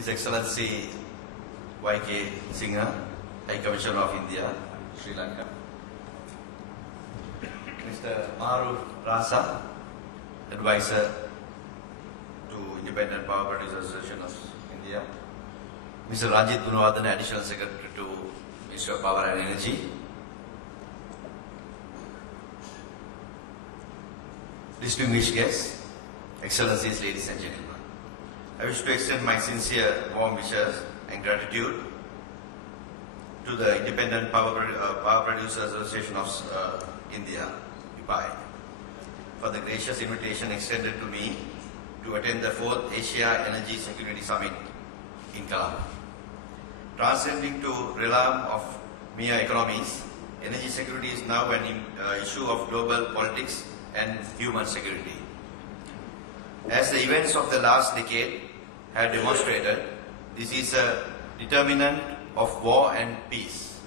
His Excellency Y.K. Singha, High Commissioner of India, Sri Lanka. Mr. Maru Rasa, Advisor to Independent Power Producers Association of India. Mr. Ranjit Gunawardene, Additional Secretary to Ministry of Power and Energy. Distinguished guests, Excellencies, ladies and gentlemen. I wish to extend my sincere warm wishes and gratitude to the Independent Power Producers Association of India, IPAI, for the gracious invitation extended to me to attend the 4th Asia Energy Security Summit in Colombo. Transcending to realm of mere economies, energy security is now an issue of global politics and human security. As the events of the last decade have demonstrated, this is a determinant of war and peace.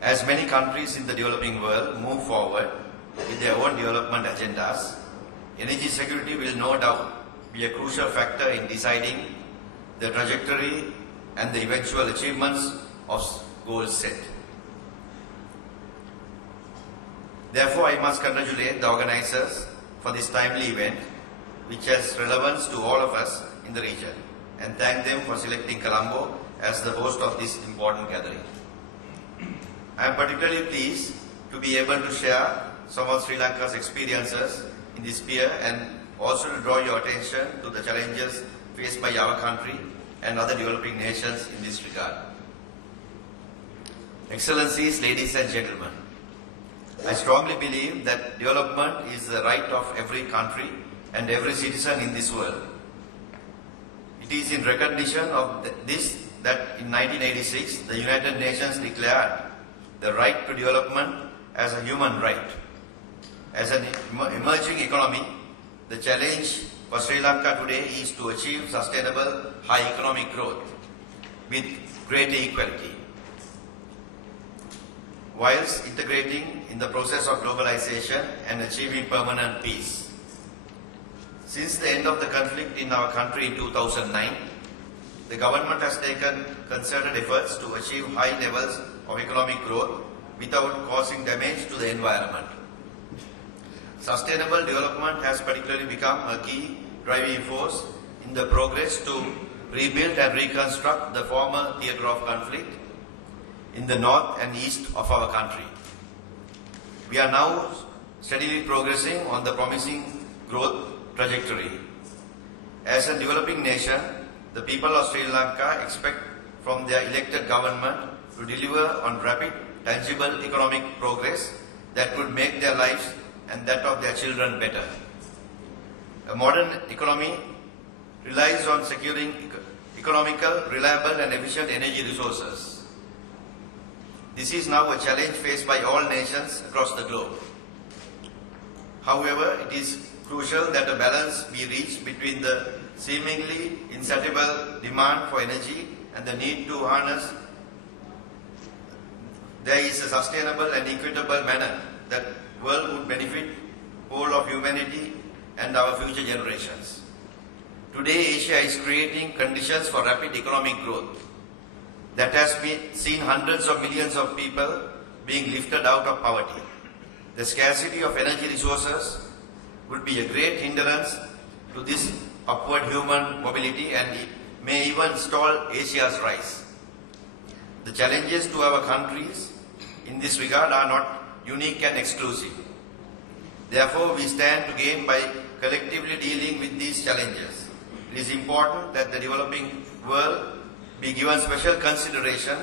As many countries in the developing world move forward with their own development agendas, energy security will no doubt be a crucial factor in deciding the trajectory and the eventual achievements of goals set. Therefore, I must congratulate the organizers for this timely event, which has relevance to all of us in the region, and thank them for selecting Colombo as the host of this important gathering. I am particularly pleased to be able to share some of Sri Lanka's experiences in this sphere and also to draw your attention to the challenges faced by our country and other developing nations in this regard. Excellencies, ladies and gentlemen, I strongly believe that development is the right of every country and every citizen in this world. It is in recognition of this that in 1986 the United Nations declared the right to development as a human right. As an emerging economy, the challenge for Sri Lanka today is to achieve sustainable high economic growth with greater equality, whilst integrating in the process of globalization and achieving permanent peace. Since the end of the conflict in our country in 2009, the government has taken concerted efforts to achieve high levels of economic growth without causing damage to the environment. Sustainable development has particularly become a key driving force in the progress to rebuild and reconstruct the former theatre of conflict in the north and east of our country. We are now steadily progressing on the promising growth trajectory. As a developing nation, the people of Sri Lanka expect from their elected government to deliver on rapid, tangible economic progress that would make their lives and that of their children better. A modern economy relies on securing economical, reliable and efficient energy resources. This is now a challenge faced by all nations across the globe. However, it is crucial that a balance be reached between the seemingly insatiable demand for energy and the need to harness there is a sustainable and equitable manner that world would benefit whole of humanity and our future generations. Today, Asia is creating conditions for rapid economic growth that has seen hundreds of millions of people being lifted out of poverty. The scarcity of energy resources would be a great hindrance to this upward human mobility and it may even stall Asia's rise. The challenges to our countries in this regard are not unique and exclusive. Therefore, we stand to gain by collectively dealing with these challenges. It is important that the developing world be given special consideration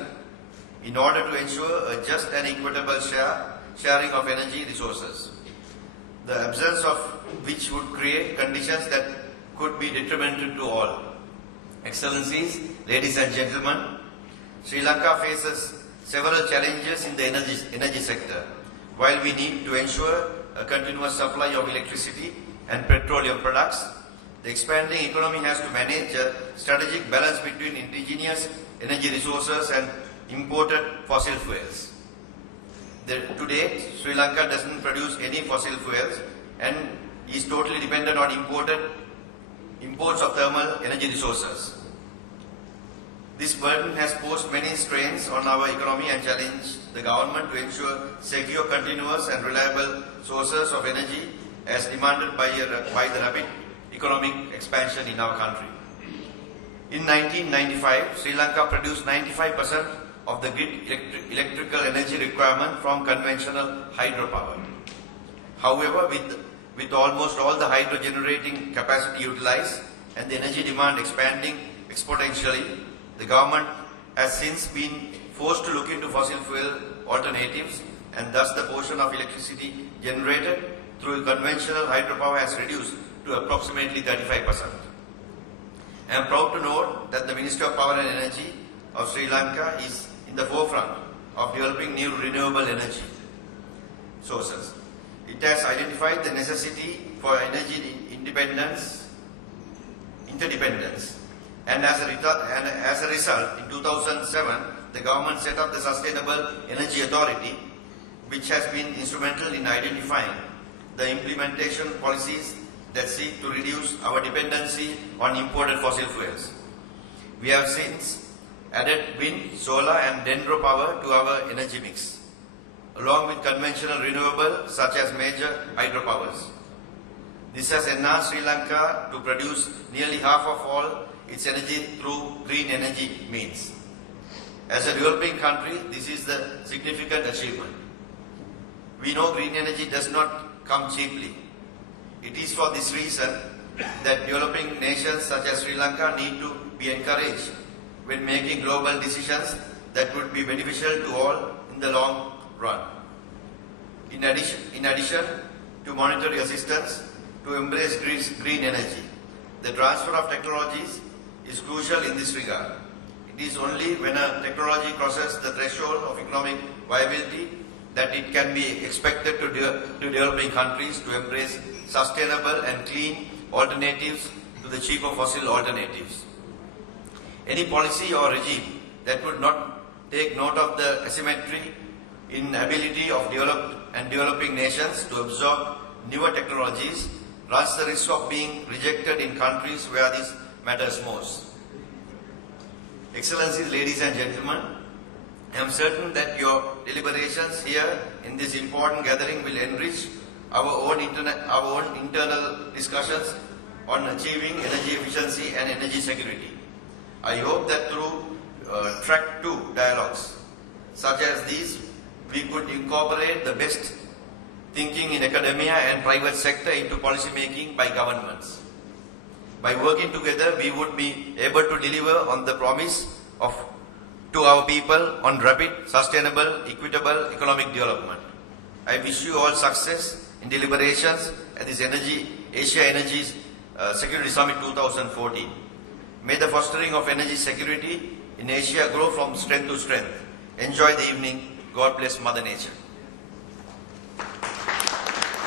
in order to ensure a just and equitable sharing of energy resources, the absence of which would create conditions that could be detrimental to all. Excellencies, ladies and gentlemen, Sri Lanka faces several challenges in the energy sector. While we need to ensure a continuous supply of electricity and petroleum products, the expanding economy has to manage a strategic balance between indigenous energy resources and imported fossil fuels. To date, Sri Lanka doesn't produce any fossil fuels and is totally dependent on imports of thermal energy resources. This burden has posed many strains on our economy and challenged the government to ensure secure, continuous and reliable sources of energy as demanded by the rapid economic expansion in our country. In 1995, Sri Lanka produced 95% of the grid electrical energy requirement from conventional hydropower. However, with almost all the hydro generating capacity utilized and the energy demand expanding exponentially, the government has since been forced to look into fossil fuel alternatives, and thus the portion of electricity generated through conventional hydropower has reduced to approximately 35%. I am proud to note that the Ministry of Power and Energy of Sri Lanka is in the forefront of developing new renewable energy sources. It has identified the necessity for energy interdependence, and as a result, in 2007, the government set up the Sustainable Energy Authority, which has been instrumental in identifying the implementation policies that seek to reduce our dependency on imported fossil fuels. We have since added wind, solar and dendro power to our energy mix, along with conventional renewable such as major hydropowers. This has enhanced Sri Lanka to produce nearly half of all its energy through green energy means. As a developing country, this is the significant achievement. We know green energy does not come cheaply. It is for this reason that developing nations such as Sri Lanka need to be encouraged when making global decisions that would be beneficial to all in the long run. In addition to monetary assistance to embrace green energy, the transfer of technologies is crucial in this regard. It is only when a technology crosses the threshold of economic viability that it can be expected to developing countries to embrace sustainable and clean alternatives to the cheaper fossil alternatives. Any policy or regime that would not take note of the asymmetry in ability of developed and developing nations to absorb newer technologies runs the risk of being rejected in countries where this matters most. Excellencies, ladies and gentlemen, I am certain that your deliberations here in this important gathering will enrich our own internal discussions on achieving energy efficiency and energy security. I hope that through track 2 dialogues such as these, we could incorporate the best thinking in academia and private sector into policy making by governments. By working together, we would be able to deliver on the promise to our people on rapid, sustainable, equitable economic development. I wish you all success in deliberations at this Asia Energy Security Summit 2014. May the fostering of energy security in Asia grow from strength to strength. Enjoy the evening. God bless Mother Nature.